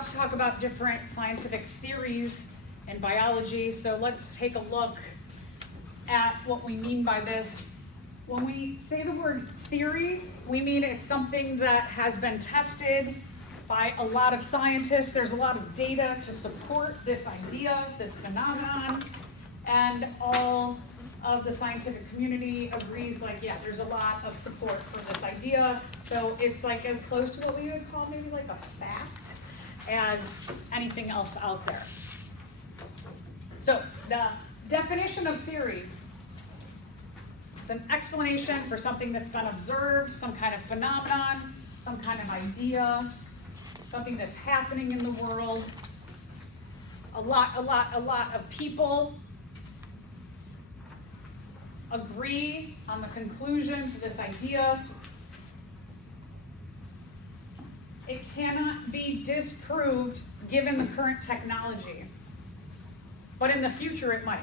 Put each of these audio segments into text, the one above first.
about to talk about different scientific theories in biology, so let's take a look at what we mean by this. When we say the word theory, we mean it's something that has been tested by a lot of scientists. There's a lot of data to support this idea, this phenomenon, and all of the scientific community agrees, like, yeah, there's a lot of support for this idea. So it's like as close to what we would call maybe like a fact as anything else out there. So the definition of theory, it's an explanation for something that's been observed, some kind of phenomenon, some kind of idea, something that's happening in the world. A lot of people agree on the conclusion to this idea. It cannot be disproved given the current technology, but in the future it might.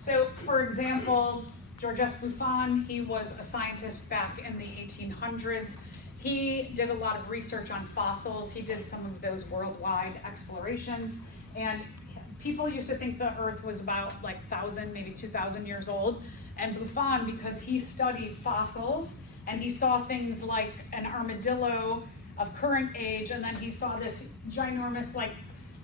So, for example, Georges Buffon, he was a scientist back in the 1800s. He did a lot of research on fossils. He did some of those worldwide explorations, and people used to think the Earth was about like 1,000, maybe 2,000 years old. And Buffon, because he studied fossils and he saw things like an armadillo of current age, and then he saw this ginormous, like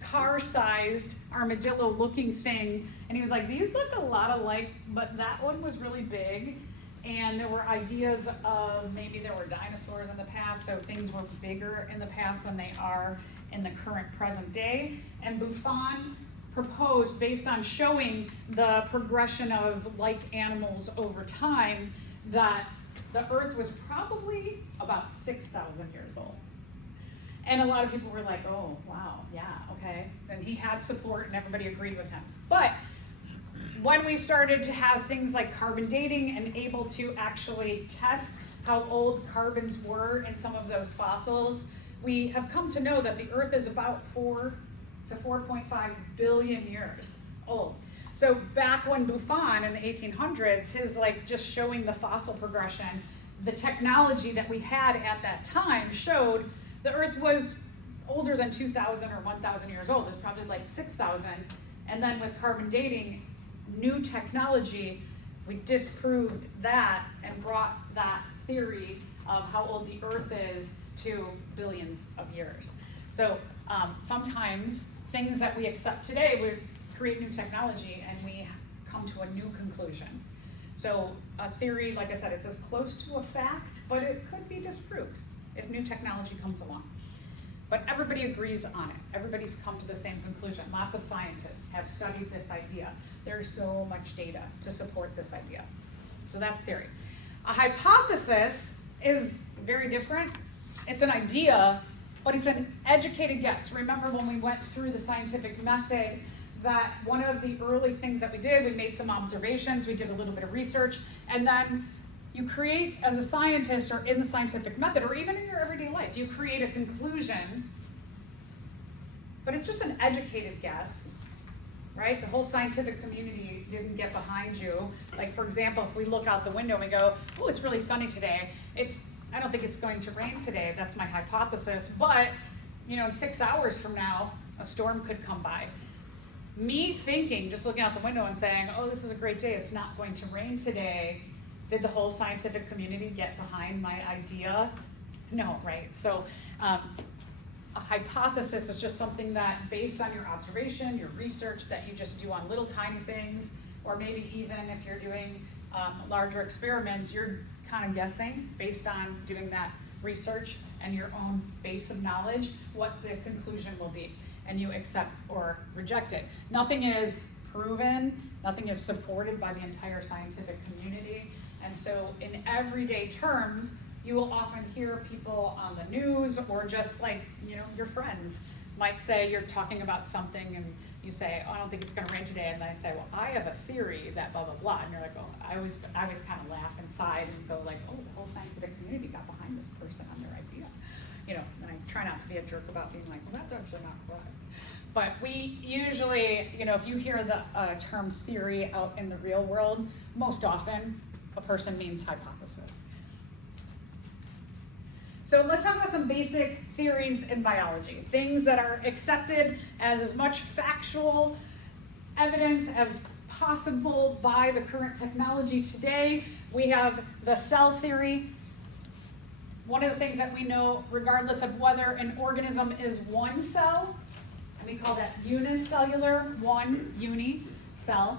car-sized armadillo-looking thing, and he was like, these look a lot alike, but that one was really big. And there were ideas of maybe there were dinosaurs in the past, so things were bigger in the past than they are in the current present day. And Buffon proposed, based on showing the progression of like animals over time, that the Earth was probably about 6,000 years old. And a lot of people were like, oh, wow, yeah, okay. And he had support and everybody agreed with him. But when we started to have things like carbon dating and able to actually test how old carbons were in some of those fossils, we have come to know that the Earth is about 4 to 4.5 billion years old. So back when Buffon in the 1800s, his like just showing the fossil progression, the technology that we had at that time showed the Earth was older than 2,000 or 1,000 years old. It's probably like 6,000. And then with carbon dating, new technology, we disproved that and brought that theory of how old the Earth is to billions of years. So sometimes things that we accept today, we create new technology and we come to a new conclusion. So a theory, like I said, it's as close to a fact, but it could be disproved if new technology comes along. But everybody agrees on it. Everybody's come to the same conclusion. Lots of scientists have studied this idea. There's so much data to support this idea. So that's theory. A hypothesis is very different. It's an idea, but it's an educated guess. Remember when we went through the scientific method, that one of the early things that we did, we made some observations, we did a little bit of research, and then you create, as a scientist or in the scientific method, or even in your everyday life, you create a conclusion, but it's just an educated guess, right? The whole scientific community didn't get behind you. Like, for example, if we look out the window and we go, oh, it's really sunny today. I don't think it's going to rain today. That's my hypothesis. But, in 6 hours from now, a storm could come by. Me thinking, just looking out the window and saying, oh, this is a great day, it's not going to rain today. Did the whole scientific community get behind my idea? No, right? So a hypothesis is just something that, based on your observation, your research that you just do on little tiny things, or maybe even if you're doing larger experiments, you're kind of guessing based on doing that research and your own base of knowledge what the conclusion will be, and you accept or reject it. Nothing is proven, nothing is supported by the entire scientific community. And so in everyday terms, you will often hear people on the news, or just like, your friends might say you're talking about something and you say, oh, I don't think it's gonna rain today. And they say, well, I have a theory that blah, blah, blah. And you're like, oh, I always kind of laugh inside and go like, oh, the whole scientific community got behind this person on their idea. And I try not to be a jerk about being like, well, that's actually not correct. But we usually, if you hear the term theory out in the real world, most often a person means hypothesis. So let's talk about some basic theories in biology, things that are accepted as much factual evidence as possible by the current technology today. We have the cell theory. One of the things that we know, regardless of whether an organism is one cell, and we call that unicellular, one cell,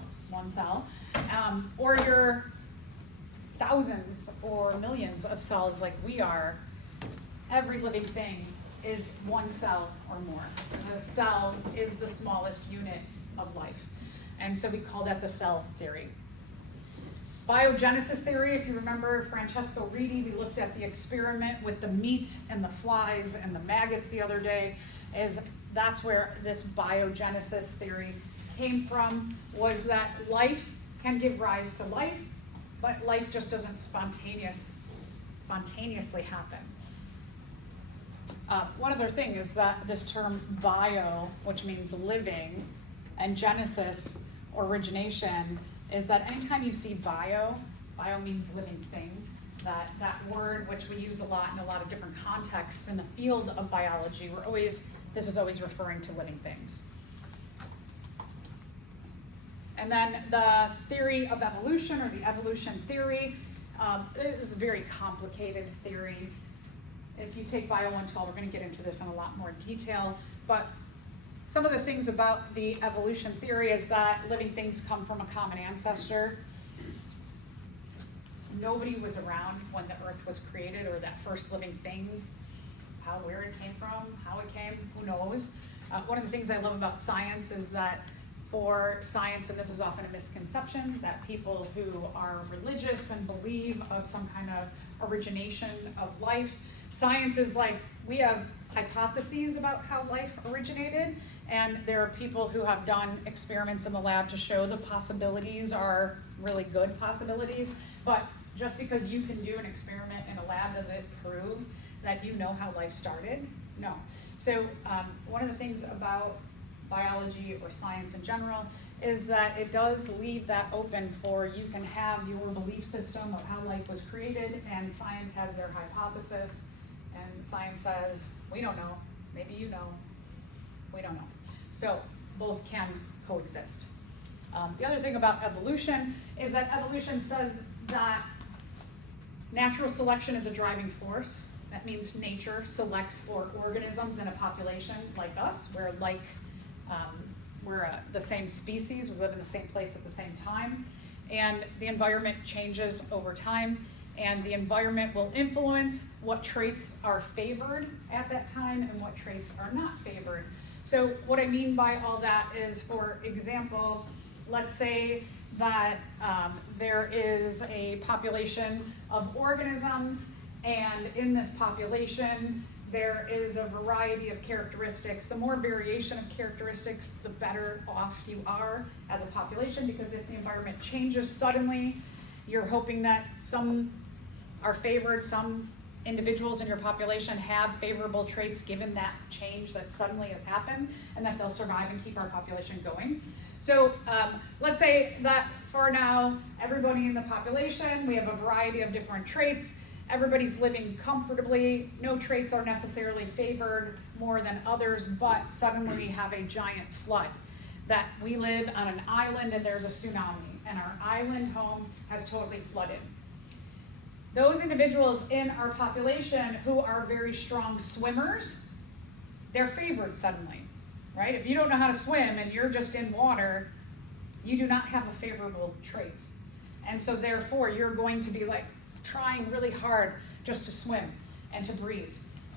or your thousands or millions of cells like we are, every living thing is one cell or more. The cell is the smallest unit of life. And so we call that the cell theory. Biogenesis theory, if you remember Francesco Redi, we looked at the experiment with the meat and the flies and the maggots the other day, that's where this biogenesis theory came from, was that life can give rise to life, but life just doesn't spontaneously happen. One other thing is that this term bio, which means living, and genesis, origination, is that anytime you see bio means living thing, that word which we use a lot in a lot of different contexts in the field of biology, this is always referring to living things. And then the theory of evolution, or the evolution theory, is a very complicated theory. If you take Bio 112, we're going to get into this in a lot more detail, but some of the things about the evolution theory is that living things come from a common ancestor. Nobody was around when the earth was created, or that first living thing, where it came from, how it came, who knows. One of the things I love about science is that for science, and this is often a misconception, that people who are religious and believe of some kind of origination of life, science is like, we have hypotheses about how life originated, and there are people who have done experiments in the lab to show the possibilities are really good possibilities, but just because you can do an experiment in a lab, does it prove that you know how life started? No. So one of the things about biology or science in general is that it does leave that open for you can have your belief system of how life was created, and science has their hypothesis, and science says, we don't know, maybe you know, we don't know. So both can coexist. The other thing about evolution is that evolution says that natural selection is a driving force. That means nature selects for organisms in a population like us. We're the same species, we live in the same place at the same time, and the environment changes over time, and the environment will influence what traits are favored at that time and what traits are not favored. So what I mean by all that is, for example, let's say that there is a population of organisms, and in this population there is a variety of characteristics. The more variation of characteristics, the better off you are as a population, because if the environment changes suddenly, you're hoping that some are favored, some individuals in your population have favorable traits given that change that suddenly has happened, and that they'll survive and keep our population going. So let's say that for now, everybody in the population, we have a variety of different traits. Everybody's living comfortably. No traits are necessarily favored more than others, but suddenly we have a giant flood. That we live on an island and there's a tsunami, and our island home has totally flooded. Those individuals in our population who are very strong swimmers, they're favored suddenly, right? If you don't know how to swim and you're just in water, you do not have a favorable trait. And so therefore, you're going to be like trying really hard just to swim and to breathe.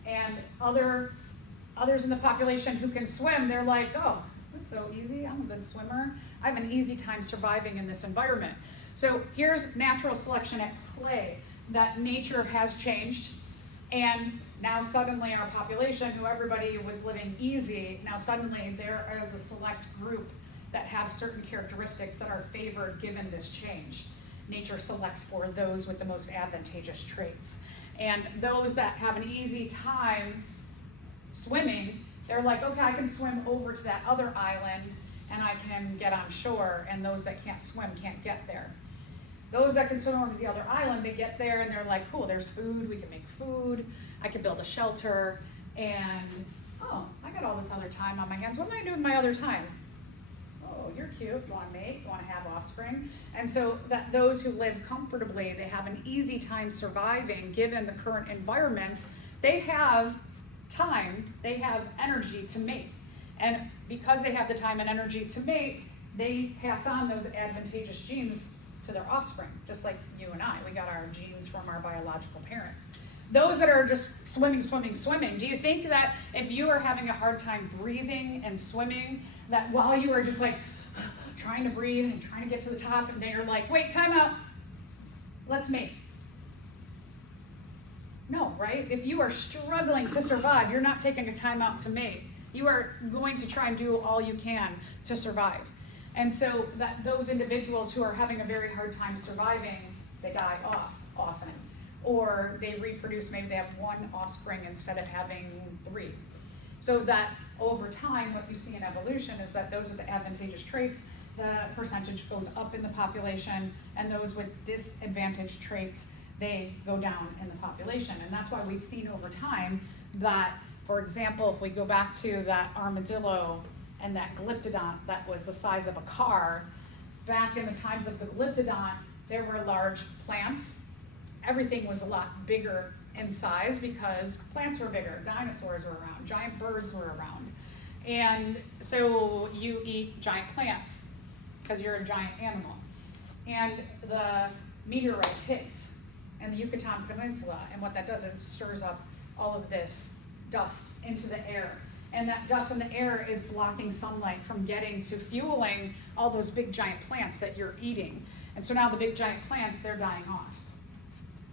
And others in the population who can swim, they're like, oh, this is so easy, I'm a good swimmer. I have an easy time surviving in this environment. So here's natural selection at play, that nature has changed, and now suddenly our population, who everybody was living easy, now suddenly there is a select group that have certain characteristics that are favored given this change. Nature selects for those with the most advantageous traits. And those that have an easy time swimming, they're like, okay, I can swim over to that other island and I can get on shore, and those that can't swim can't get there. Those that can swim over to the other island, they get there and they're like, cool, there's food, we can make food, I can build a shelter, and oh, I got all this other time on my hands. What am I doing with my other time? Oh, you're cute, you wanna mate, you wanna have offspring. And so that those who live comfortably, they have an easy time surviving given the current environments, they have time, they have energy to mate. And because they have the time and energy to mate, they pass on those advantageous genes to their offspring, just like you and I. We got our genes from our biological parents. Those that are just swimming, do you think that if you are having a hard time breathing and swimming, that while you are just like trying to breathe and trying to get to the top, and they're like, wait, time out, let's mate? No, right? If you are struggling to survive, you're not taking a time out to mate. You are going to try and do all you can to survive. And so that those individuals who are having a very hard time surviving, they die off often. Or they reproduce, maybe they have one offspring instead of having 3. So that over time, what you see in evolution is that those with the advantageous traits, the percentage goes up in the population, and those with disadvantaged traits, they go down in the population. And that's why we've seen over time that, for example, if we go back to that armadillo and that glyptodont that was the size of a car, back in the times of the glyptodont, there were large plants. Everything was a lot bigger in size because plants were bigger, dinosaurs were around, giant birds were around. And so you eat giant plants because you're a giant animal. And the meteorite hits in the Yucatan Peninsula, and what that does is it stirs up all of this dust into the air. And that dust in the air is blocking sunlight from getting to fueling all those big giant plants that you're eating. And so now the big giant plants, they're dying off.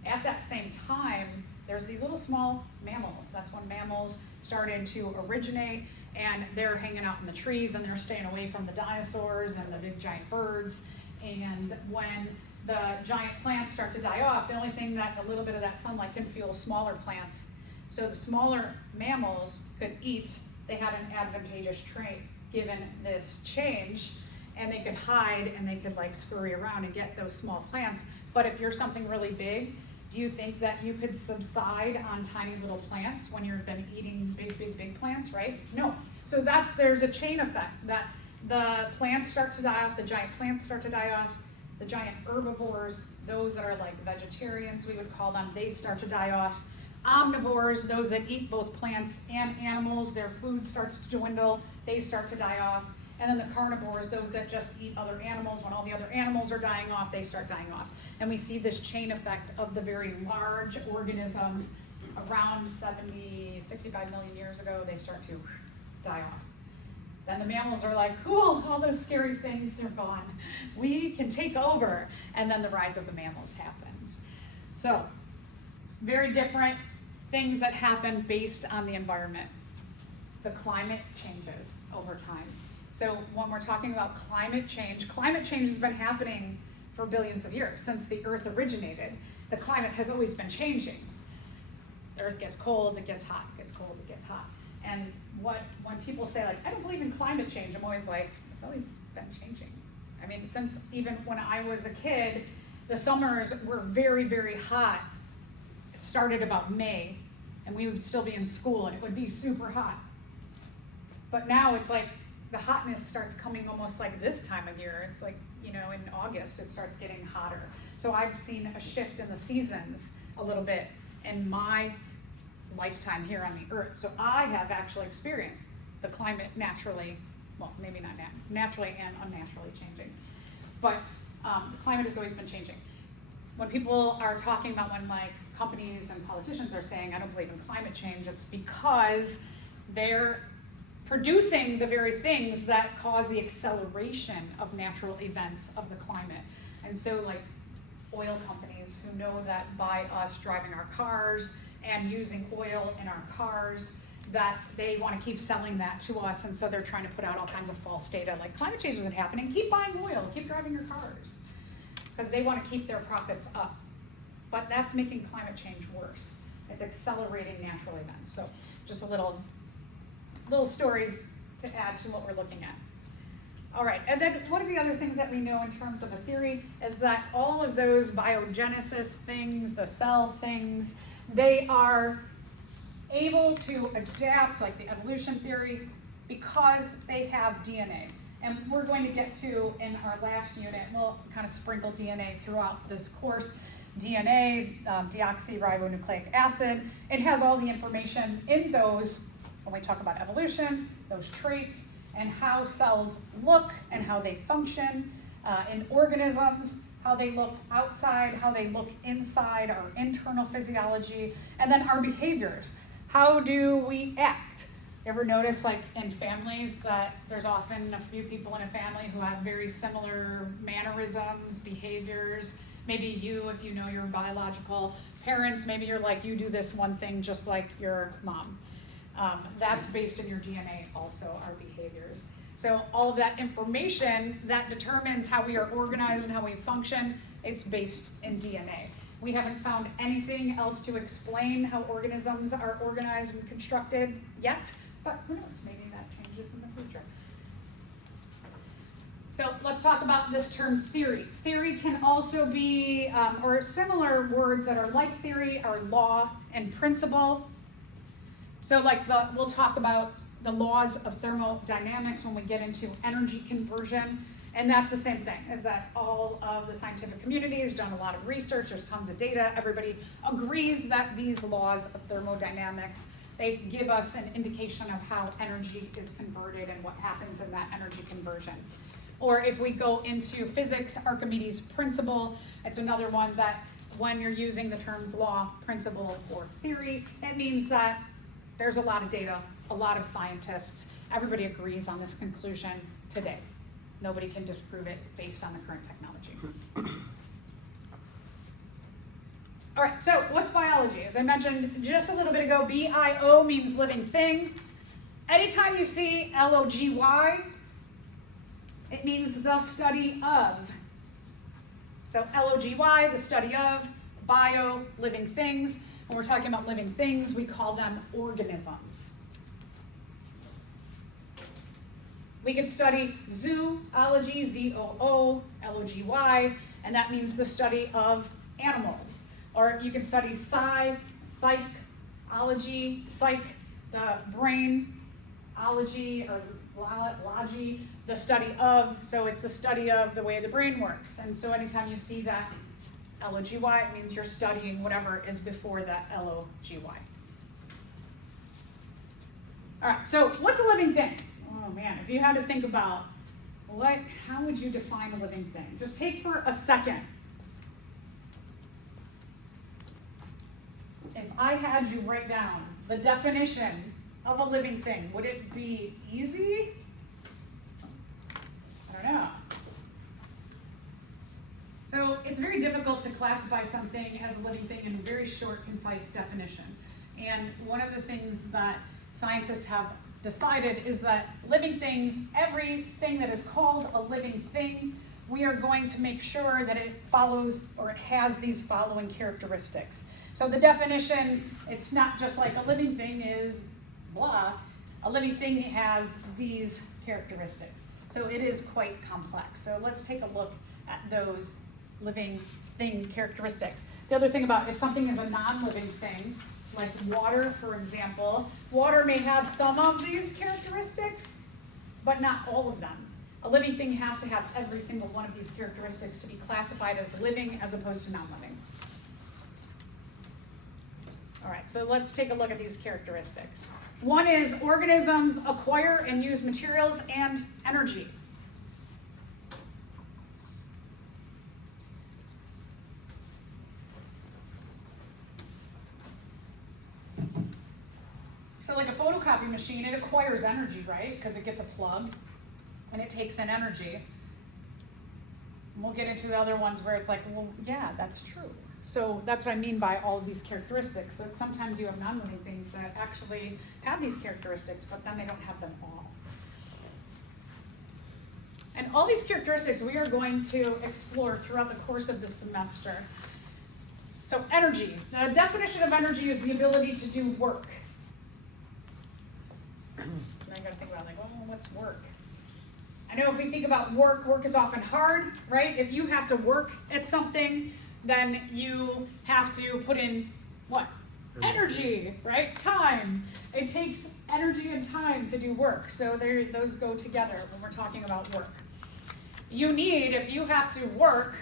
At that same time, there's these little small mammals. That's when mammals started to originate, and they're hanging out in the trees and they're staying away from the dinosaurs and the big giant birds. And when the giant plants start to die off, the only thing that a little bit of that sunlight can fuel smaller plants. So the smaller mammals could eat. They had an advantageous trait given this change, and they could hide and they could like scurry around and get those small plants. But if you're something really big, do you think that you could subside on tiny little plants when you've been eating big plants, right? No. So there's a chain effect that the plants start to die off, the giant plants start to die off, the giant herbivores, those that are like vegetarians, we would call them, they start to die off. Omnivores, those that eat both plants and animals, their food starts to dwindle, they start to die off. And then the carnivores, those that just eat other animals, when all the other animals are dying off, they start dying off. And we see this chain effect of the very large organisms around 65 million years ago, they start to die off. Then the mammals are like, cool, all those scary things, they're gone. We can take over. And then the rise of the mammals happens. So, very different things that happen based on the environment. The climate changes over time. So when we're talking about climate change has been happening for billions of years. Since the Earth originated, the climate has always been changing. The Earth gets cold, it gets hot, it gets cold, it gets hot. And when people say like, I don't believe in climate change, I'm always like, it's always been changing. I mean, since even when I was a kid, the summers were very, very hot. It started about May, and we would still be in school, and it would be super hot. But now it's like, the hotness starts coming almost like this time of year. It's like, in August, it starts getting hotter. So I've seen a shift in the seasons a little bit in my lifetime here on the Earth. So I have actually experienced the climate naturally, well, maybe not naturally and unnaturally changing. But the climate has always been changing. When people are talking about when like companies and politicians are saying, I don't believe in climate change, it's because they're producing the very things that cause the acceleration of natural events of the climate. And so like oil companies who know that by us driving our cars and using oil in our cars, that they want to keep selling that to us, and so they're trying to put out all kinds of false data like climate change isn't happening, keep buying oil, keep driving your cars, because they want to keep their profits up. But that's making climate change worse. It's accelerating natural events. So just a little stories to add to what we're looking at. All right, and then one of the other things that we know in terms of a theory is that all of those biogenesis things, the cell things, they are able to adapt, like the evolution theory, because they have DNA. And we're going to get to, in our last unit, we'll kind of sprinkle DNA throughout this course. DNA, deoxyribonucleic acid, it has all the information in those, when we talk about evolution, those traits, and how cells look and how they function in organisms, how they look outside, how they look inside, our internal physiology, and then our behaviors. How do we act? Ever notice, like in families, that there's often a few people in a family who have very similar mannerisms, behaviors? Maybe you, if you know your biological parents, maybe you're like, you do this one thing just like your mom. That's based in your DNA also, our behaviors. So all of that information that determines how we are organized and how we function, it's based in DNA. We haven't found anything else to explain how organisms are organized and constructed yet, but who knows, maybe that changes in the future. So let's talk about this term theory. Theory can also be, or similar words that are like theory are law and principle. So like we'll talk about the laws of thermodynamics when we get into energy conversion. And that's the same thing, is that all of the scientific community has done a lot of research, there's tons of data, everybody agrees that these laws of thermodynamics, they give us an indication of how energy is converted and what happens in that energy conversion. Or if we go into physics, Archimedes' principle, it's another one that when you're using the terms law, principle, or theory, it means that there's a lot of data, a lot of scientists, everybody agrees on this conclusion today. Nobody can disprove it based on the current technology. All right, so what's biology? As I mentioned just a little bit ago, B-I-O means living thing. Anytime you see L-O-G-Y, it means the study of. So L-O-G-Y, the study of, bio, living things. When we're talking about living things, we call them organisms. We could study zoology, Z-O-O, L-O-G-Y, and that means the study of animals. Or you can study psychology, psych, the brain, ology, or logy, the study of, so it's the study of the way the brain works. And so anytime you see that L-O-G-Y, it means you're studying whatever is before that L-O-G-Y. All right, so what's a living thing? Oh man, if you had to think about how would you define a living thing? Just take for a second. If I had you write down the definition of a living thing, would it be easy? I don't know. So it's very difficult to classify something as a living thing in a very short, concise definition. And one of the things that scientists have decided is that living things, everything that is called a living thing, we are going to make sure that it follows or it has these following characteristics. So the definition, it's not just like a living thing is blah. A living thing has these characteristics. So it is quite complex. So let's take a look at those living thing characteristics. The other thing about if something is a non-living thing, like water, for example, water may have some of these characteristics, but not all of them. A living thing has to have every single one of these characteristics to be classified as living as opposed to non-living. All right, so let's take a look at these characteristics. One is organisms acquire and use materials and energy. So like a photocopy machine, it acquires energy, right? Because it gets a plug and it takes in energy. And we'll get into the other ones where it's like, well, yeah, that's true. So that's what I mean by all of these characteristics. That sometimes you have non-living things that actually have these characteristics, but then they don't have them all. And all these characteristics we are going to explore throughout the course of the semester. So energy. The definition of energy is the ability to do work. And I gotta think about like, oh, what's work? I know if we think about work, work is often hard, right? If you have to work at something, then you have to put in what? Energy, right? Time. It takes energy and time to do work. So those go together when we're talking about work. You need, if you have to work,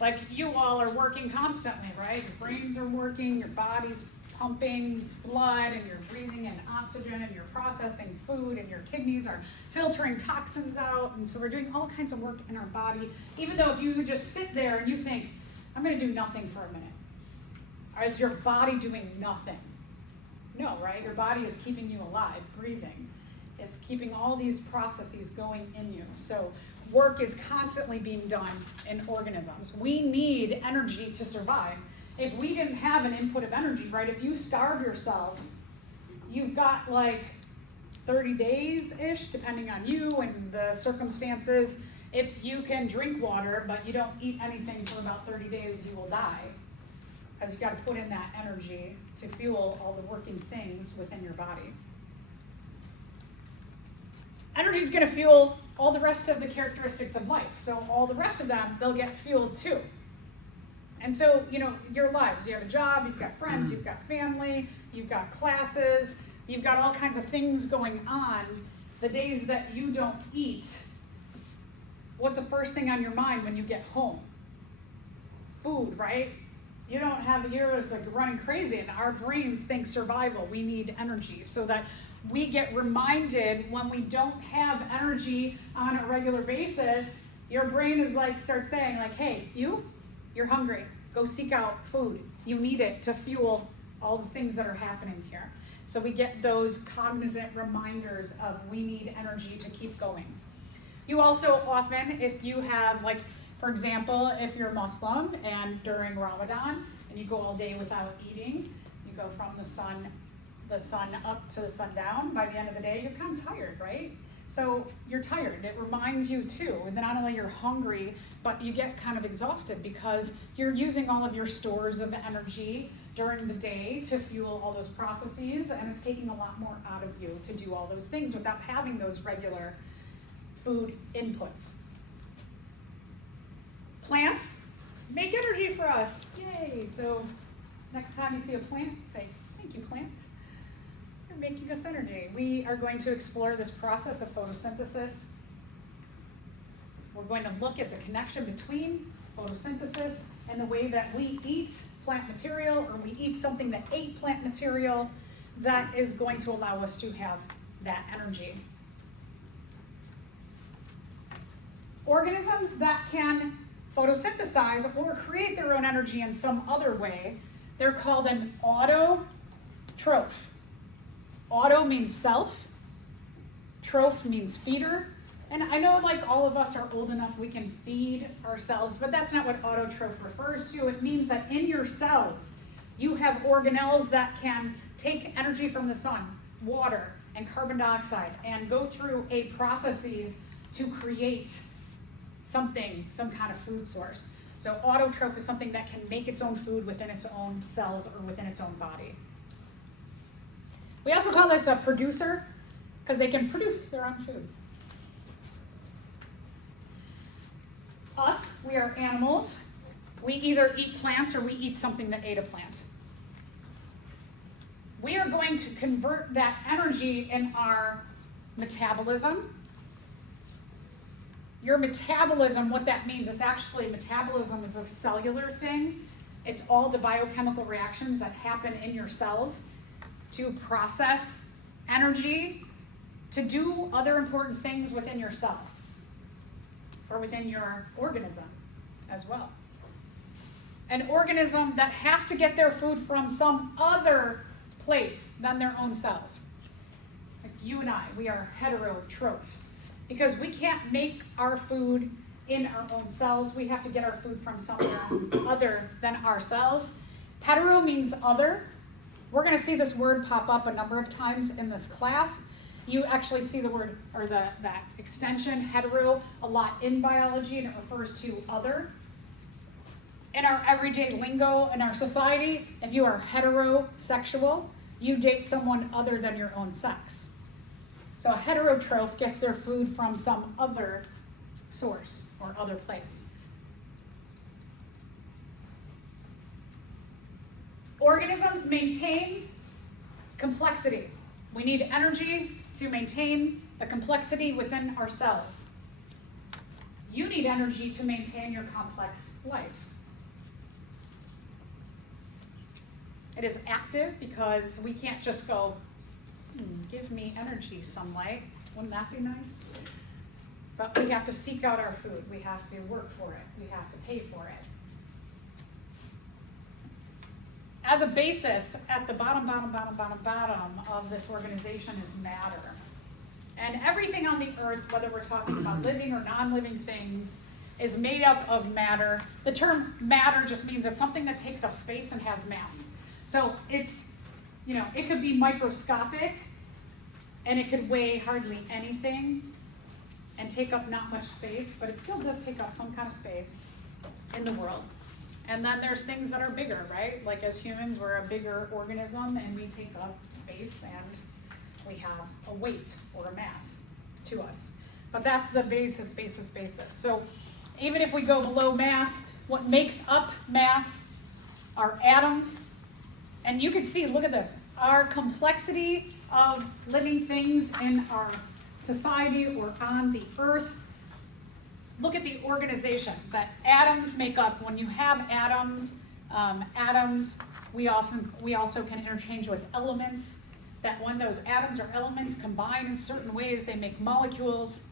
like you all are working constantly, right? Your brains are working, your body's pumping blood, and you're breathing in oxygen, and you're processing food, and your kidneys are filtering toxins out. And so we're doing all kinds of work in our body. Even though if you just sit there and you think, I'm going to do nothing for a minute. Is your body doing nothing? No, right? Your body is keeping you alive, breathing. It's keeping all these processes going in you. So work is constantly being done in organisms. We need energy to survive. If we didn't have an input of energy, right? If you starve yourself, you've got like 30 days-ish, depending on you and the circumstances. If you can drink water, but you don't eat anything for about 30 days, you will die. Because you've got to put in that energy to fuel all the working things within your body. Energy is going to fuel all the rest of the characteristics of life. So all the rest of them, they'll get fueled too. And so, your lives, you have a job, you've got friends, you've got family, you've got classes, you've got all kinds of things going on. The days that you don't eat, what's the first thing on your mind when you get home? Food, right? You don't have ears like running crazy, and our brains think survival. We need energy so that we get reminded when we don't have energy on a regular basis. Your brain is starts saying hey, you're hungry. Go seek out food. You need it to fuel all the things that are happening here. So we get those cognizant reminders of we need energy to keep going. You also often, if you have for example, if you're Muslim and during Ramadan and you go all day without eating, you go from the sun up to the sundown, by the end of the day, you're kind of tired, right? So you're tired. It reminds you too, and then not only you're hungry, but you get kind of exhausted because you're using all of your stores of energy during the day to fuel all those processes, and it's taking a lot more out of you to do all those things without having those regular food inputs. Plants make energy for us. Yay! So next time you see a plant, say, thank you, plant. You're making us energy. We are going to explore this process of photosynthesis. We're going to look at the connection between photosynthesis and the way that we eat plant material, or we eat something that ate plant material, that is going to allow us to have that energy. Organisms that can photosynthesize or create their own energy in some other way, they're called an autotroph. Auto means self, troph means feeder, and I know all of us are old enough we can feed ourselves, but that's not what autotroph refers to. It means that in your cells you have organelles that can take energy from the sun, water, and carbon dioxide, and go through processes to create something, some kind of food source. So autotroph is something that can make its own food within its own cells or within its own body. We also call this a producer because they can produce their own food. Us, we are animals. We either eat plants or we eat something that ate a plant. We are going to convert that energy in our metabolism. Your metabolism, what that means, it's actually, metabolism is a cellular thing. It's all the biochemical reactions that happen in your cells to process energy, to do other important things within your cell, or within your organism as well. An organism that has to get their food from some other place than their own cells. Like you and I, we are heterotrophs. Because we can't make our food in our own cells. We have to get our food from somewhere other than our cells. Hetero means other. We're going to see this word pop up a number of times in this class. You actually see the word, or that extension, hetero, a lot in biology, and it refers to other. In our everyday lingo in our society, if you are heterosexual, you date someone other than your own sex. So a heterotroph gets their food from some other source or other place. Organisms maintain complexity. We need energy to maintain the complexity within our cells. You need energy to maintain your complex life. It is active because we can't just go, give me energy, sunlight. Wouldn't that be nice? But we have to seek out our food. We have to work for it. We have to pay for it. As a basis, at the bottom of this organization is matter. And everything on the earth, whether we're talking about living or non-living things, is made up of matter. The term matter just means it's something that takes up space and has mass. So it's, it could be microscopic, and it could weigh hardly anything and take up not much space, but it still does take up some kind of space in the world. And then there's things that are bigger, right? Like as humans, we're a bigger organism and we take up space and we have a weight or a mass to us. But that's the basis. So even if we go below mass, what makes up mass are atoms. And you can see, look at this, our complexity of living things in our society or on the earth. Look at the organization that atoms make up. When you have atoms, we also can interchange with elements. That when those atoms or elements combine in certain ways, they make molecules.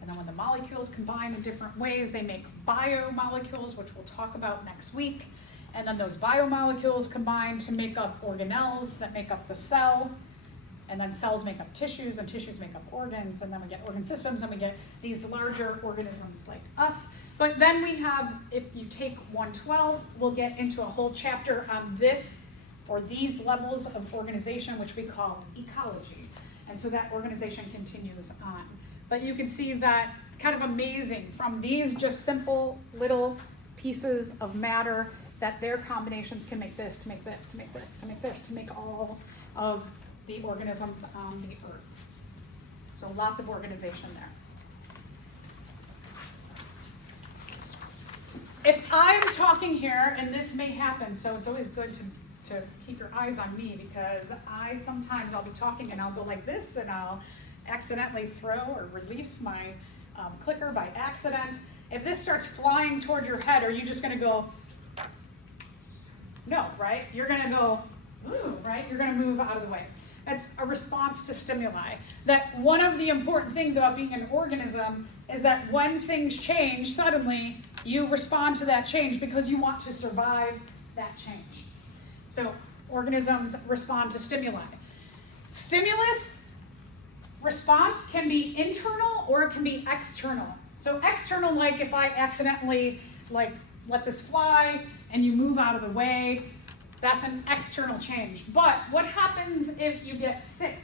And then when the molecules combine in different ways, they make biomolecules, which we'll talk about next week. And then those biomolecules combine to make up organelles that make up the cell. And then cells make up tissues, and tissues make up organs, and then we get organ systems, and we get these larger organisms like us. But then we have, if you take 112, we'll get into a whole chapter on this, or these levels of organization, which we call ecology. And so that organization continues on. But you can see that kind of amazing from these just simple little pieces of matter that their combinations can make this, to make this, to make this, to make this, to make all of the organisms on the earth. So lots of organization there. If I'm talking here, and this may happen, so it's always good to keep your eyes on me, because sometimes I'll be talking and I'll go like this and I'll accidentally throw or release my clicker by accident. If this starts flying toward your head, are you just gonna go, no, right? You're gonna go, ooh, right? You're gonna move out of the way. It's a response to stimuli. That one of the important things about being an organism is that when things change, suddenly you respond to that change because you want to survive that change. So organisms respond to stimuli. Stimulus response can be internal or it can be external. So external, like if I accidentally let this fly and you move out of the way, that's an external change. But what happens if you get sick?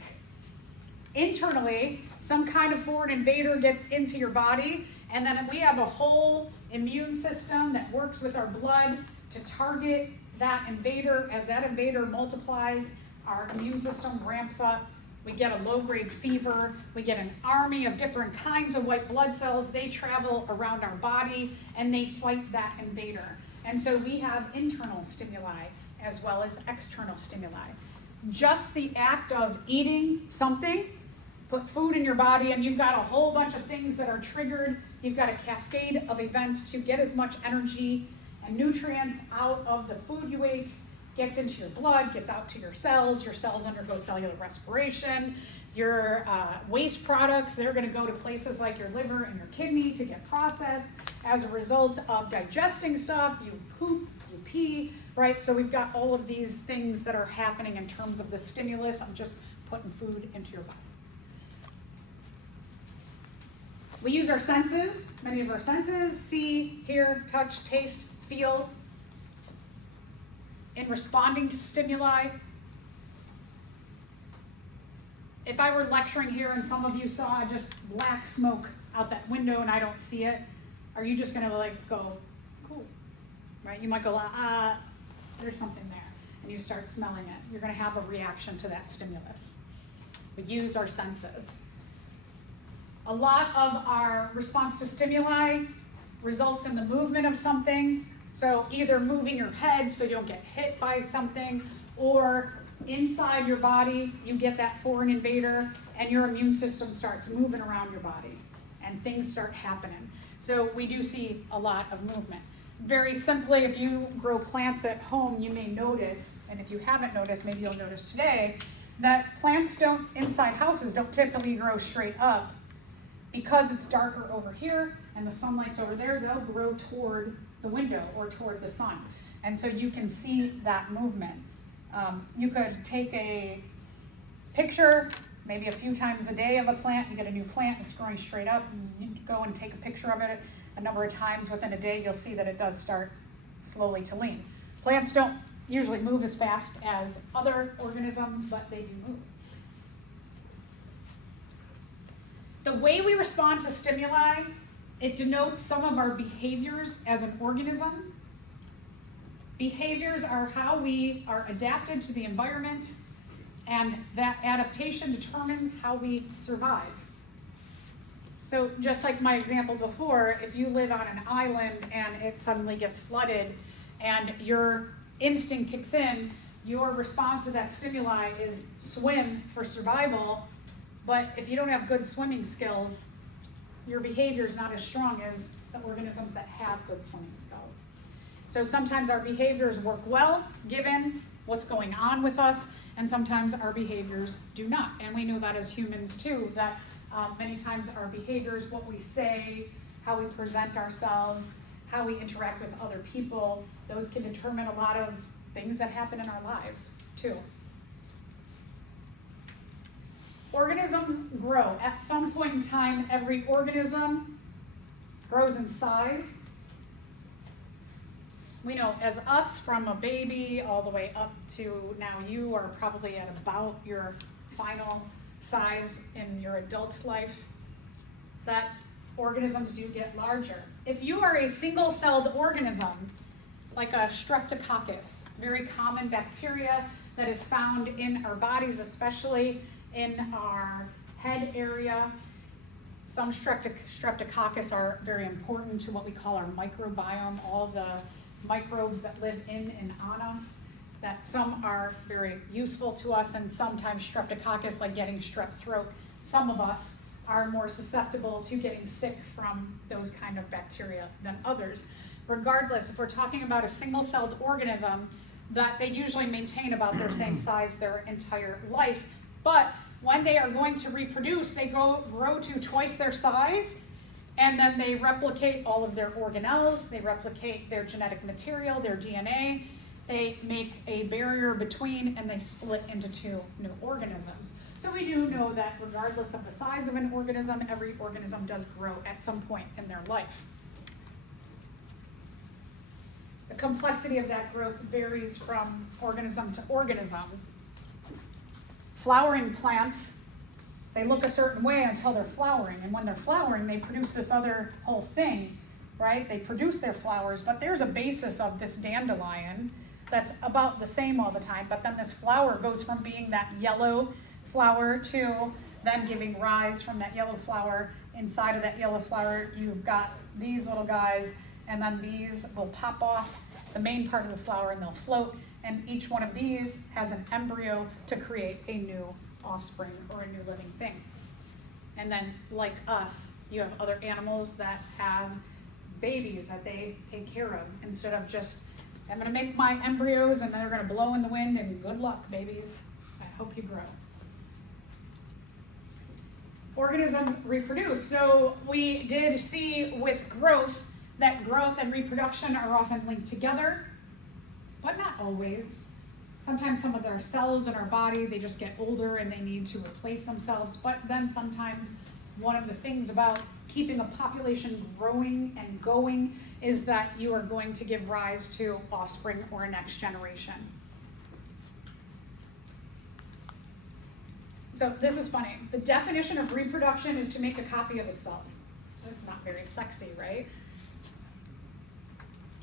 Internally, some kind of foreign invader gets into your body, and then we have a whole immune system that works with our blood to target that invader. As that invader multiplies, our immune system ramps up. We get a low-grade fever. We get an army of different kinds of white blood cells. They travel around our body, and they fight that invader. And so we have internal stimuli as well as external stimuli. Just the act of eating something, put food in your body, and you've got a whole bunch of things that are triggered. You've got a cascade of events to get as much energy and nutrients out of the food you ate, gets into your blood, gets out to your cells undergo cellular respiration. Your waste products, they're gonna go to places like your liver and your kidney to get processed. As a result of digesting stuff, you poop, you pee, right? So we've got all of these things that are happening in terms of the stimulus of just putting food into your body. We use our senses, many of our senses, see, hear, touch, taste, feel, in responding to stimuli. If I were lecturing here and some of you saw just black smoke out that window and I don't see it, are you just gonna go, cool, right? You might go, there's something there, and you start smelling it. You're gonna have a reaction to that stimulus. We use our senses. A lot of our response to stimuli results in the movement of something. So either moving your head so you don't get hit by something, or inside your body, you get that foreign invader and your immune system starts moving around your body and things start happening. So we do see a lot of movement. Very simply, if you grow plants at home, you may notice, and if you haven't noticed, maybe you'll notice today, that plants inside houses don't typically grow straight up. Because it's darker over here and the sunlight's over there, they'll grow toward the window or toward the sun. And so you can see that movement. You could take a picture, maybe a few times a day of a plant. You get a new plant, it's growing straight up, and you go and take a picture of it a number of times within a day, you'll see that it does start slowly to lean. Plants don't usually move as fast as other organisms, but they do move. The way we respond to stimuli, it denotes some of our behaviors as an organism. Behaviors are how we are adapted to the environment, and that adaptation determines how we survive. So just like my example before, if you live on an island and it suddenly gets flooded and your instinct kicks in, your response to that stimuli is swim for survival. But if you don't have good swimming skills, your behavior is not as strong as the organisms that have good swimming skills. So sometimes our behaviors work well, given what's going on with us, and sometimes our behaviors do not. And we know that as humans too, that many times our behaviors, what we say, how we present ourselves, how we interact with other people, those can determine a lot of things that happen in our lives too. Organisms grow. At some point in time, every organism grows in size. We know as us, from a baby all the way up to now, you are probably at about your final size in your adult life, that organisms do get larger. If you are a single-celled organism, like a streptococcus, very common bacteria that is found in our bodies, especially in our head area. Some streptococcus are very important to what we call our microbiome, all the microbes that live in and on us, that some are very useful to us, and sometimes streptococcus, like getting strep throat, some of us are more susceptible to getting sick from those kind of bacteria than others. Regardless, if we're talking about a single-celled organism, that they usually maintain about their same size their entire life. But when they are going to reproduce, they grow to twice their size, and then they replicate all of their organelles, they replicate their genetic material, their DNA, they make a barrier between, and they split into two new organisms. So we do know that regardless of the size of an organism, every organism does grow at some point in their life. The complexity of that growth varies from organism to organism. Flowering plants, they look a certain way until they're flowering, and when they're flowering, they produce this other whole thing, right? They produce their flowers, but there's a basis of this dandelion that's about the same all the time, but then this flower goes from being that yellow flower to then giving rise from that yellow flower. Inside of that yellow flower, you've got these little guys, and then these will pop off the main part of the flower and they'll float, and each one of these has an embryo to create a new offspring or a new living thing. And then, like us, you have other animals that have babies that they take care of, instead of just, I'm gonna make my embryos and they're gonna blow in the wind and good luck, babies. I hope you grow. Organisms reproduce. So we did see with growth that growth and reproduction are often linked together, but not always. Sometimes some of their cells in our body, they just get older and they need to replace themselves. But then sometimes one of the things about keeping a population growing and going is that you are going to give rise to offspring or a next generation. So this is funny. The definition of reproduction is to make a copy of itself. That's not very sexy, right?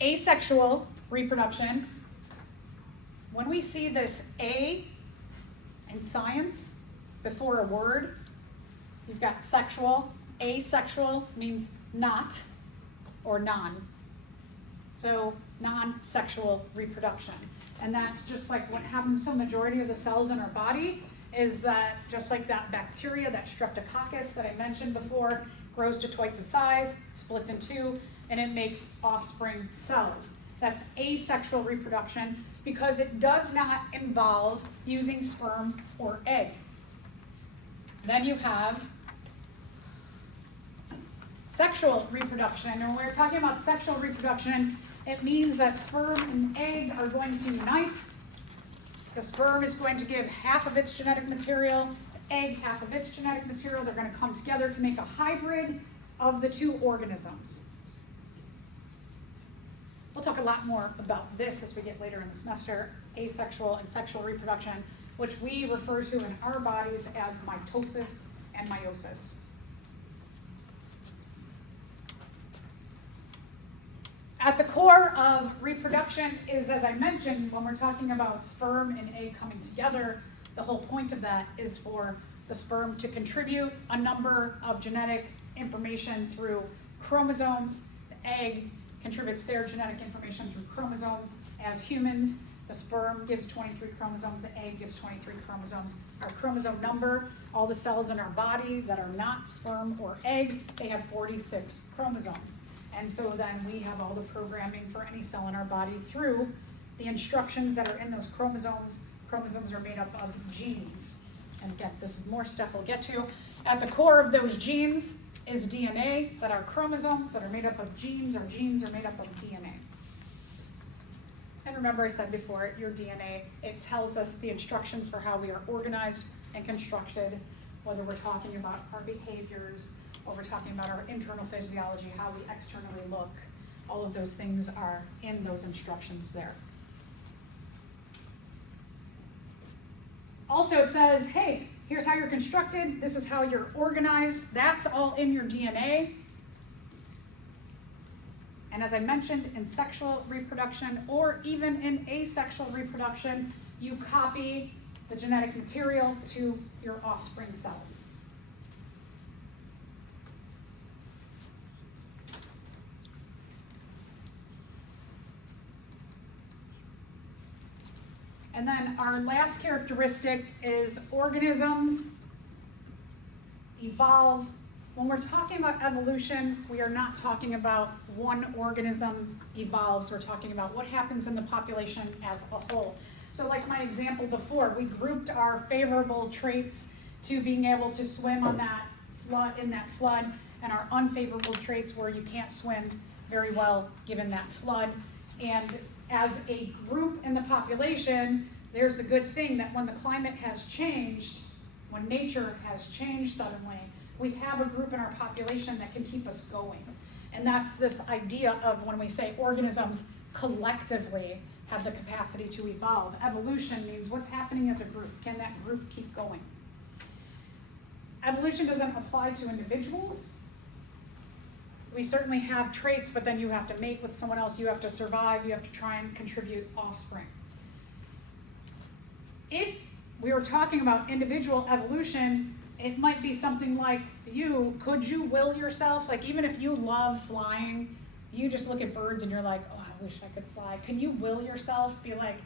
Asexual reproduction. When we see this A in science before a word, you've got sexual, Asexual means not or non. So non-sexual reproduction. And that's just like what happens to the majority of the cells in our body, is that just like that bacteria, that streptococcus that I mentioned before, grows to twice the size, splits in two, and it makes offspring cells. That's asexual reproduction because it does not involve using sperm or egg. Then you have sexual reproduction. And when we're talking about sexual reproduction, it means that sperm and egg are going to unite. The sperm is going to give half of its genetic material, the egg half of its genetic material. They're going to come together to make a hybrid of the two organisms. We'll talk a lot more about this as we get later in the semester, asexual and sexual reproduction, which we refer to in our bodies as mitosis and meiosis. At the core of reproduction is, as I mentioned, when we're talking about sperm and egg coming together, the whole point of that is for the sperm to contribute a number of genetic information through chromosomes. The egg contributes their genetic information through chromosomes. As humans, the sperm gives 23 chromosomes, the egg gives 23 chromosomes. Our chromosome number, all the cells in our body that are not sperm or egg, they have 46 chromosomes. And so then we have all the programming for any cell in our body through the instructions that are in those chromosomes. Chromosomes are made up of genes. And again, this is more stuff we'll get to. At the core of those genes is DNA, that are chromosomes that are made up of genes. Our genes are made up of DNA. And remember I said before, your DNA, it tells us the instructions for how we are organized and constructed, whether we're talking about our behaviors, or we're talking about our internal physiology, how we externally look. All of those things are in those instructions there. Also, it says, hey, here's how you're constructed. This is how you're organized. That's all in your DNA. And as I mentioned, in sexual reproduction, or even in asexual reproduction, you copy the genetic material to your offspring cells. And then our last characteristic is organisms evolve. When we're talking about evolution, we are not talking about one organism evolves. We're talking about what happens in the population as a whole. So like my example before, we grouped our favorable traits to being able to swim on that flood, in that flood, and our unfavorable traits where you can't swim very well given that flood. And as a group in the population, there's the good thing that when the climate has changed, when nature has changed suddenly, we have a group in our population that can keep us going. And that's this idea of when we say organisms collectively have the capacity to evolve. Evolution means what's happening as a group. Can that group keep going? Evolution doesn't apply to individuals. We certainly have traits, but then you have to mate with someone else, you have to survive, you have to try and contribute offspring. If we were talking about individual evolution, it might be something like could you will yourself, like even if you love flying, you just look at birds and you're like, oh, I wish I could fly. Can you will yourself be like,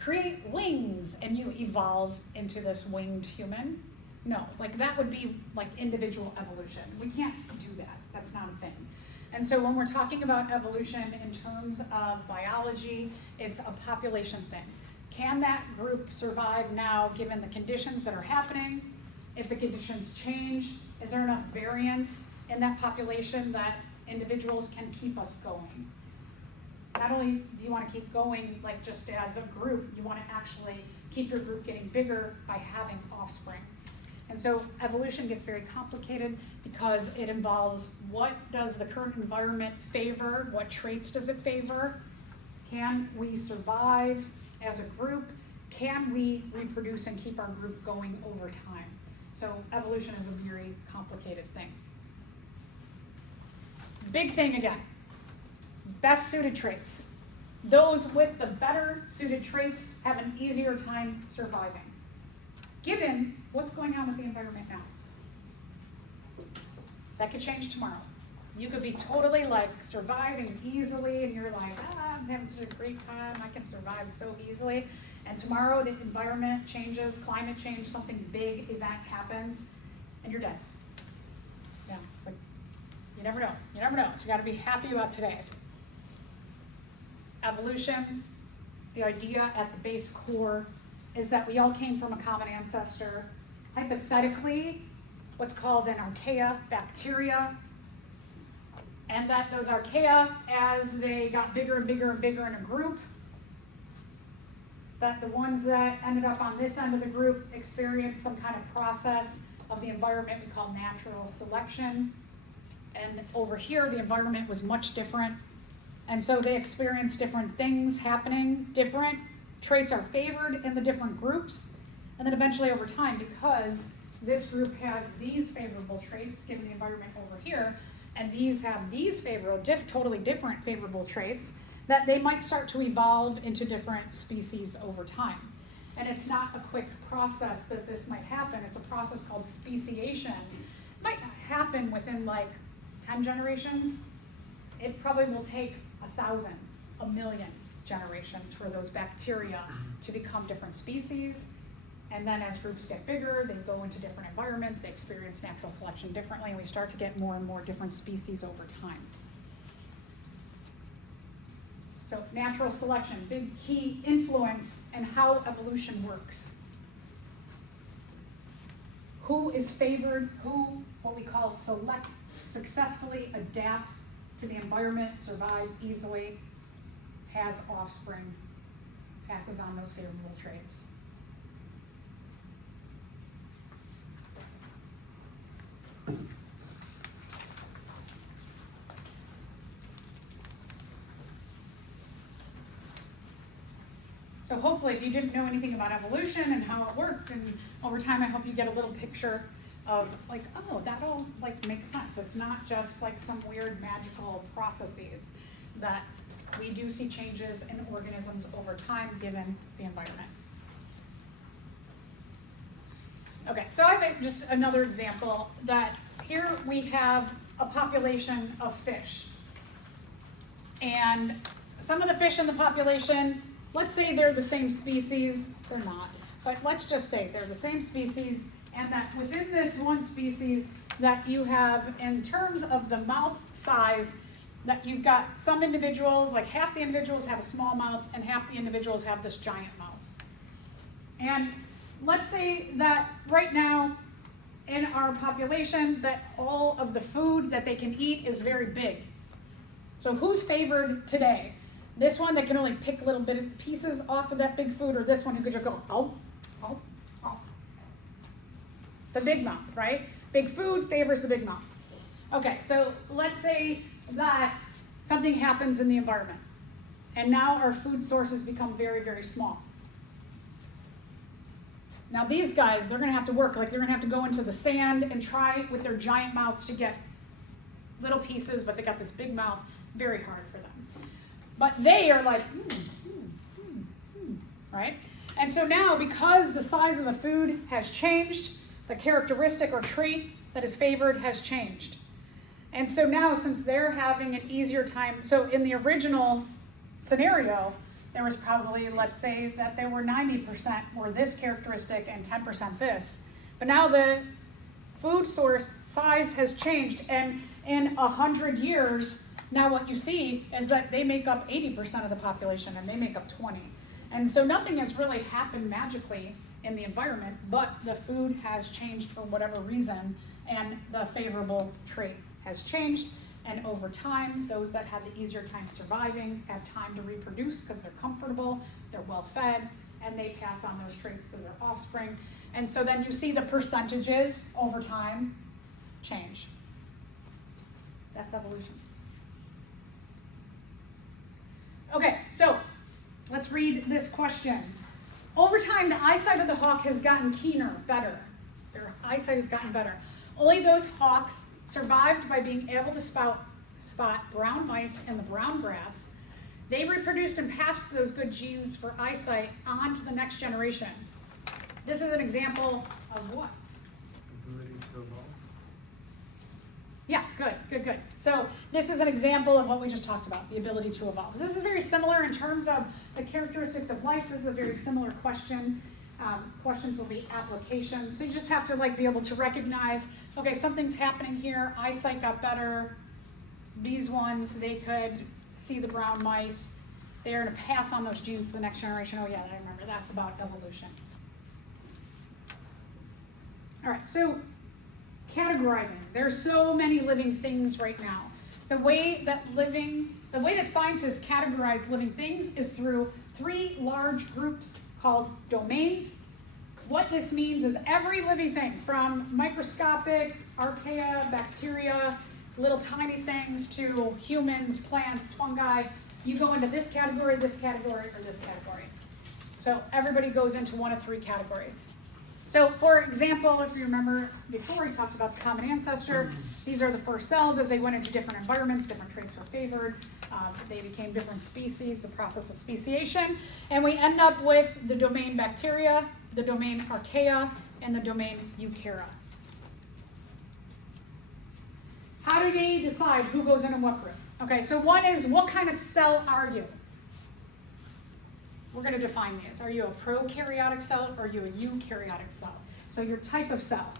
create wings, and you evolve into this winged human? No, like that would be like individual evolution. We can't do that. That's not a thing. And so when we're talking about evolution in terms of biology, it's a population thing. Can that group survive now given the conditions that are happening? If the conditions change, is there enough variance in that population that individuals can keep us going? Not only do you want to keep going like just as a group, you want to actually keep your group getting bigger by having offspring. And so evolution gets very complicated because it involves what does the current environment favor, what traits does it favor, can we survive as a group, can we reproduce and keep our group going over time. So evolution is a very complicated thing. Big thing again, best suited traits. Those with the better suited traits have an easier time surviving, given what's going on with the environment now. That could change tomorrow. You could be totally like surviving easily and you're like, I'm having such a great time, I can survive so easily. And tomorrow the environment changes, climate change, something big event happens, and you're dead. Yeah, it's like, you never know, you never know. So you gotta be happy about today. Evolution, the idea at the base core is that we all came from a common ancestor. Hypothetically, what's called an archaea bacteria, and that those archaea, as they got bigger and bigger and bigger in a group, that the ones that ended up on this end of the group experienced some kind of process of the environment we call natural selection. And over here, the environment was much different. And so they experienced different things happening, different traits are favored in the different groups. And then eventually over time, because this group has these favorable traits given the environment over here, and these have these favorable, totally different favorable traits, that they might start to evolve into different species over time. And it's not a quick process that this might happen. It's a process called speciation. It might not happen within like 10 generations. It probably will take 1,000, 1,000,000 generations for those bacteria to become different species. And then as groups get bigger, they go into different environments, they experience natural selection differently, and we start to get more and more different species over time. So natural selection, big key influence in how evolution works. Who is favored, who, what we call successfully adapts to the environment, survives easily, has offspring, passes on those favorable traits. So hopefully, if you didn't know anything about evolution and how it worked, and over time, I hope you get a little picture of like, oh, that all like makes sense. It's not just like some weird magical processes, that we do see changes in organisms over time given the environment. Okay, so I think just another example that here we have a population of fish. And some of the fish in the population, let's say they're the same species, they're not, but let's just say they're the same species, and that within this one species that you have, in terms of the mouth size, that you've got some individuals, like half the individuals have a small mouth and half the individuals have this giant mouth. And let's say that right now in our population that all of the food that they can eat is very big. So who's favored today? This one that can only pick little bit of pieces off of that big food, or this one who could just go, oh, oh, oh. The big mouth, right? Big food favors the big mouth. Okay, so let's say that something happens in the environment, and now our food sources become very, very small. Now these guys, they're gonna have to work, like they're gonna have to go into the sand and try with their giant mouths to get little pieces, but they got this big mouth, very hard for them. But they are like, right? And so now, because the size of the food has changed, the characteristic or trait that is favored has changed. And so now, since they're having an easier time, so in the original scenario, there was probably, let's say that there were 90% were this characteristic and 10% this. But now the food source size has changed, and in 100 years, now what you see is that they make up 80% of the population and they make up 20. And so nothing has really happened magically in the environment, but the food has changed for whatever reason, and the favorable trait has changed. And over time, those that have the easier time surviving have time to reproduce because they're comfortable, they're well fed, and they pass on those traits to their offspring. And so then you see the percentages over time change. That's evolution. Okay, so let's read this question. Over time, the eyesight of the hawk has gotten keener, better. Their eyesight has gotten better. Only those hawks survived by being able to spot brown mice in the brown grass. They reproduced and passed those good genes for eyesight on to the next generation. This is an example of what? Ability to evolve. Yeah, good. So this is an example of what we just talked about, the ability to evolve. This is very similar in terms of the characteristics of life. This is a very similar question. Questions will be applications. So you just have to be able to recognize, okay, something's happening here. Eyesight got better. These ones, they could see the brown mice. They're going to pass on those genes to the next generation. Oh yeah, I remember. That's about evolution. All right, so categorizing. There's so many living things right now. The way that scientists categorize living things is through 3 large groups called domains. What this means is every living thing, from microscopic, archaea, bacteria, little tiny things, to humans, plants, fungi, you go into this category, or this category. So everybody goes into one of 3 categories. So for example, if you remember before, we talked about the common ancestor. These are the first cells. As they went into different environments, different traits were favored. They became different species, the process of speciation. And we end up with the domain bacteria, the domain archaea, and the domain eukarya. How do they decide who goes into what group? Okay, so one is, what kind of cell are you? We're going to define these. Are you a prokaryotic cell or are you a eukaryotic cell? So your type of cell.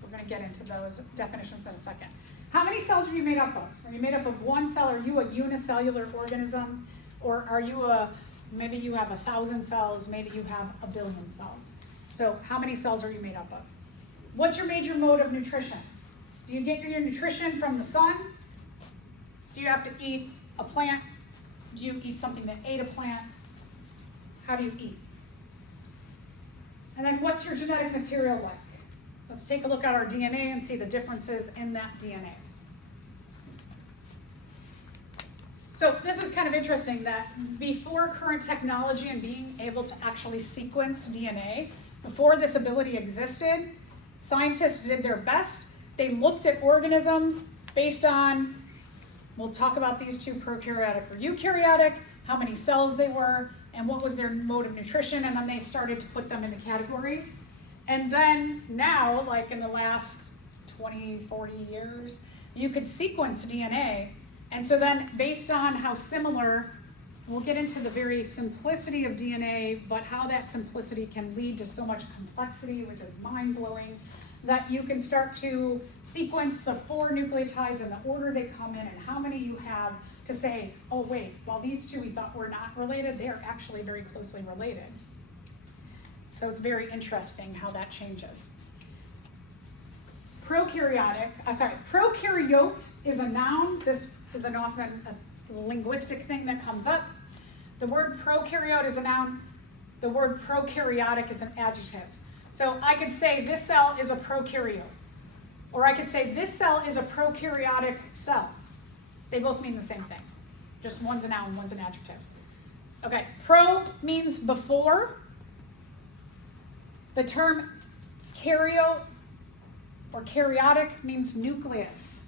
We're going to get into those definitions in a second. How many cells are you made up of? Are you made up of one cell? Are you a unicellular organism? Or are you maybe you have 1,000 cells, maybe you have 1 billion cells. So how many cells are you made up of? What's your major mode of nutrition? Do you get your nutrition from the sun? Do you have to eat a plant? Do you eat something that ate a plant? How do you eat? And then what's your genetic material like? Let's take a look at our DNA and see the differences in that DNA. So this is kind of interesting that before current technology and being able to actually sequence DNA, before this ability existed, scientists did their best. They looked at organisms based on, we'll talk about these two, prokaryotic or eukaryotic, how many cells they were, and what was their mode of nutrition, and then they started to put them into categories. And then now, like in the last 20, 40 years, you could sequence DNA. And so then based on how similar, we'll get into the very simplicity of DNA, but how that simplicity can lead to so much complexity, which is mind-blowing, that you can start to sequence the 4 nucleotides and the order they come in and how many you have to say, oh wait, while these 2 we thought were not related, they are actually very closely related. So it's very interesting how that changes. Prokaryote is a noun. This is an often a linguistic thing that comes up. The word prokaryote is a noun. The word prokaryotic is an adjective. So I could say this cell is a prokaryote, or I could say this cell is a prokaryotic cell. They both mean the same thing. Just one's a noun, one's an adjective. Okay, pro means before. The term karyote or karyotic means nucleus.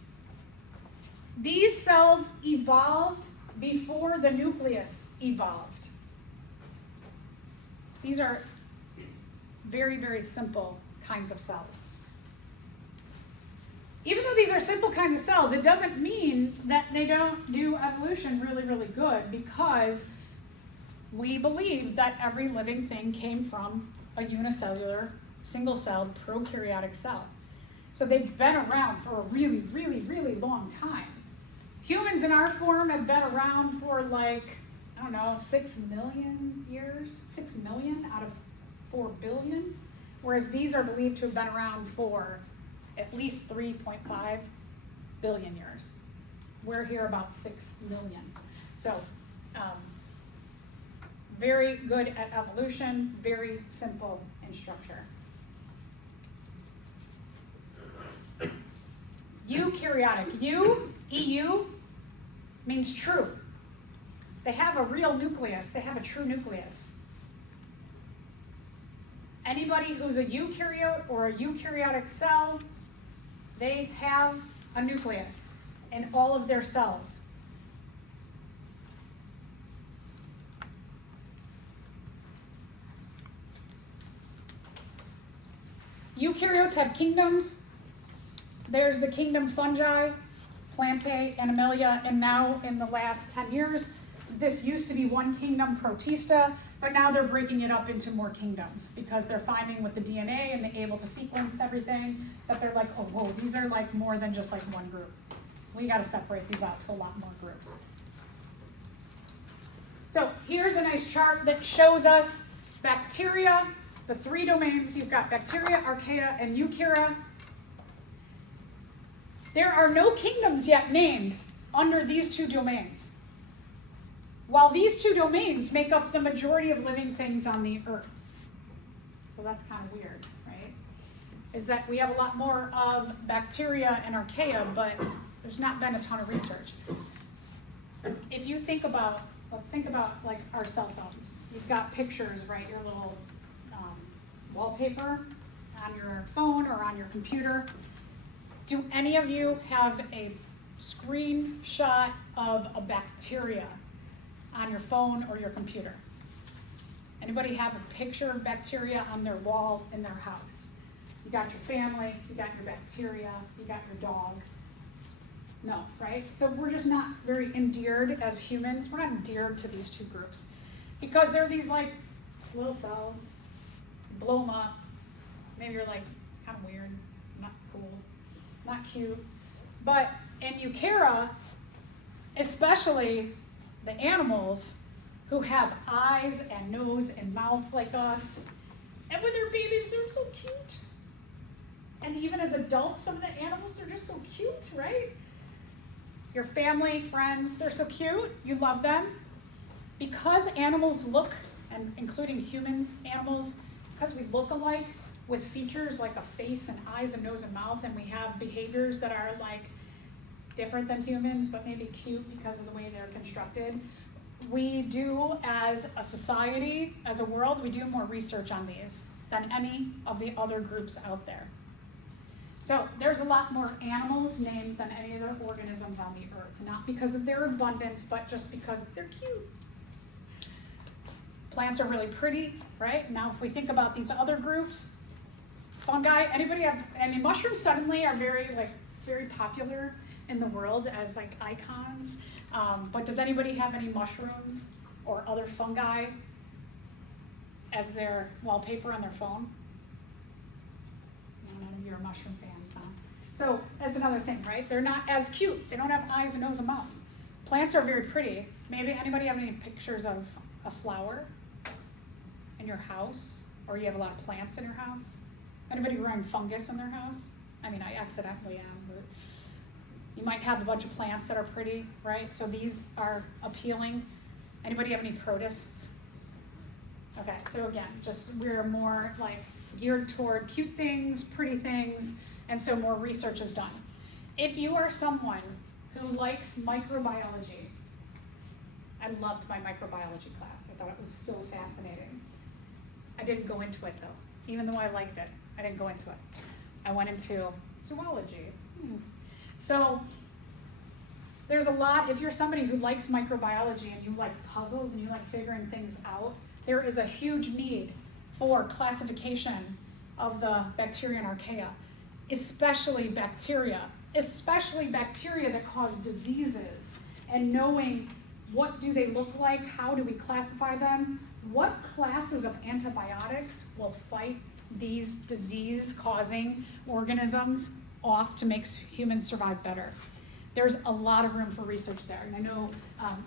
These cells evolved before the nucleus evolved. These are very, very simple kinds of cells. Even though these are simple kinds of cells, it doesn't mean that they don't do evolution really, really good, because we believe that every living thing came from a unicellular, single-celled prokaryotic cell. So they've been around for a really, really, really long time. Humans in our form have been around for 6 million years, 6 million out of 4 billion, whereas these are believed to have been around for at least 3.5 billion years. We're here about 6 million. So very good at evolution, very simple in structure. Eukaryotic. EU, means true. They have a real nucleus. They have a true nucleus. Anybody who's a eukaryote or a eukaryotic cell, they have a nucleus in all of their cells. Eukaryotes have kingdoms. there's the kingdom fungi, Plantae, Animalia, and now in the last 10 years, this used to be one kingdom, Protista, but now they're breaking it up into more kingdoms because they're finding with the DNA and they're able to sequence everything that they're like, oh, whoa, these are like more than just like one group. We got to separate these out to a lot more groups. So here's a nice chart that shows us bacteria, the 3 domains. You've got bacteria, archaea, and eukarya. There are no kingdoms yet named under these 2 domains. While these 2 domains make up the majority of living things on the earth. So that's kind of weird, right? Is that we have a lot more of bacteria and archaea, but there's not been a ton of research. If you think about, let's think about like our cell phones. You've got pictures, right? Your little wallpaper on your phone or on your computer. Do any of you have a screenshot of a bacteria on your phone or your computer? Anybody have a picture of bacteria on their wall in their house? You got your family, you got your bacteria, you got your dog. No, right? So we're just not very endeared as humans. We're not endeared to these 2 groups because they're these like little cells. You blow them up. Maybe you're like kind of weird, not cool, not cute. But in eukarya, especially the animals who have eyes and nose and mouth like us, and when they're babies, they're so cute. And even as adults, some of the animals are just so cute, right? Your family, friends, they're so cute. You love them. Because animals look, and including human animals, because we look alike with features like a face and eyes and nose and mouth, and we have behaviors that are like different than humans, but maybe cute because of the way they're constructed. We do, as a society, as a world, we do more research on these than any of the other groups out there. So there's a lot more animals named than any other organisms on the earth, not because of their abundance, but just because they're cute. Plants are really pretty, right? Now if we think about these other groups, fungi, mushrooms suddenly are very popular in the world as like icons. But does anybody have any mushrooms or other fungi as their wallpaper on their phone? None of you are mushroom fans, huh? So that's another thing, right? They're not as cute. They don't have eyes, and nose, and mouth. Plants are very pretty. Maybe anybody have any pictures of a flower in your house? Or you have a lot of plants in your house? Anybody growing fungus in their house? I mean, I accidentally am, but you might have a bunch of plants that are pretty, right? So these are appealing. Anybody have any protists? Okay, so again, just we're more like geared toward cute things, pretty things, and so more research is done. If you are someone who likes microbiology, I loved my microbiology class. I thought it was so fascinating. I didn't go into it though, even though I liked it. I didn't go into it. I went into zoology. So there's a lot, if you're somebody who likes microbiology and you like puzzles and you like figuring things out, there is a huge need for classification of the bacteria and archaea, especially bacteria that cause diseases, and knowing what do they look like, how do we classify them, what classes of antibiotics will fight these disease-causing organisms off to make humans survive better. There's a lot of room for research there. And I know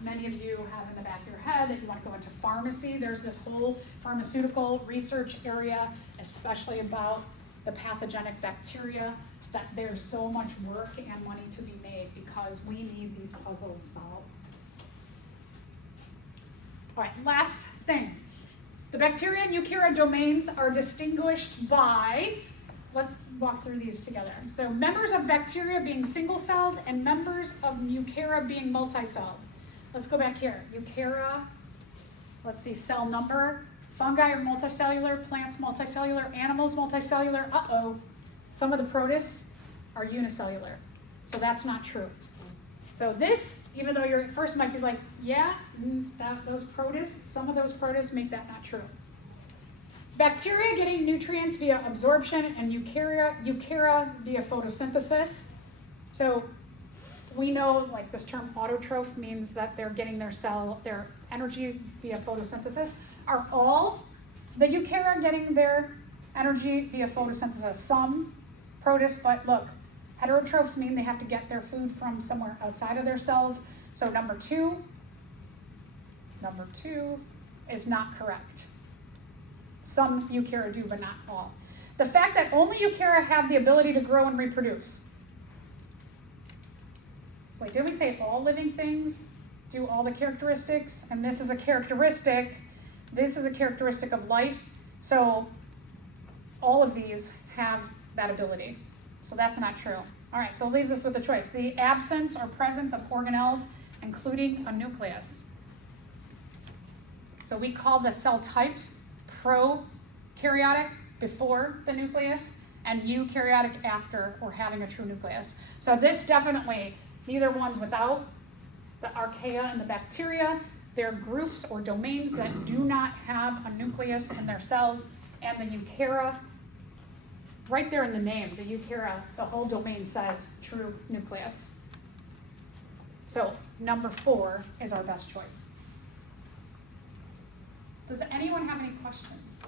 many of you have in the back of your head that you want to go into pharmacy. There's this whole pharmaceutical research area, especially about the pathogenic bacteria, that there's so much work and money to be made because we need these puzzles solved. All right, last thing. The bacteria and eukarya domains are distinguished by, let's walk through these together. So members of bacteria being single-celled and members of eukarya being multi-celled. Let's go back here. Eukarya, let's see, cell number. Fungi are multicellular, plants multicellular, animals multicellular. Uh-oh, some of the protists are unicellular. So that's not true. So this, even though you're at first might be like, yeah, those protists, some of those protists make that not true. Bacteria getting nutrients via absorption and eukarya via photosynthesis. So we know, like, this term autotroph means that they're getting their energy via photosynthesis. Are all the eukarya getting their energy via photosynthesis? Some protists, but look, heterotrophs mean they have to get their food from somewhere outside of their cells. So number two is not correct. Some eukarya do, but not all. The fact that only eukarya have the ability to grow and reproduce. Wait, did we say all living things do all the characteristics? And this is a characteristic of life. So all of these have that ability. So that's not true. All right, so it leaves us with a choice. The absence or presence of organelles, including a nucleus. So we call the cell types prokaryotic, before the nucleus, and eukaryotic after or having a true nucleus. So this definitely, these are ones without the archaea and the bacteria. They're groups or domains that do not have a nucleus in their cells, and the eukarya, right there in the name, the eukarya, the whole domain says true nucleus. So number 4 is our best choice. Does anyone have any questions?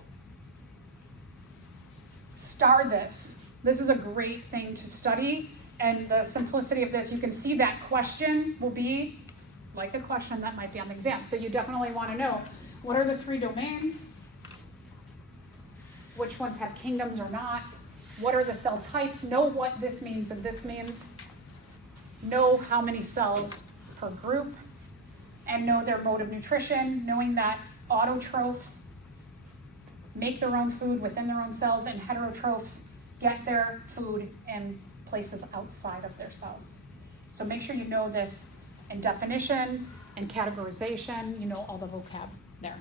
Star this. This is a great thing to study, and the simplicity of this, you can see that question will be like a question that might be on the exam. So you definitely want to know, what are the 3 domains? Which ones have kingdoms or not? What are the cell types? Know what this means and this means. Know how many cells per group, and know their mode of nutrition, knowing that autotrophs make their own food within their own cells, and heterotrophs get their food in places outside of their cells. So make sure you know this in definition and categorization, you know all the vocab there.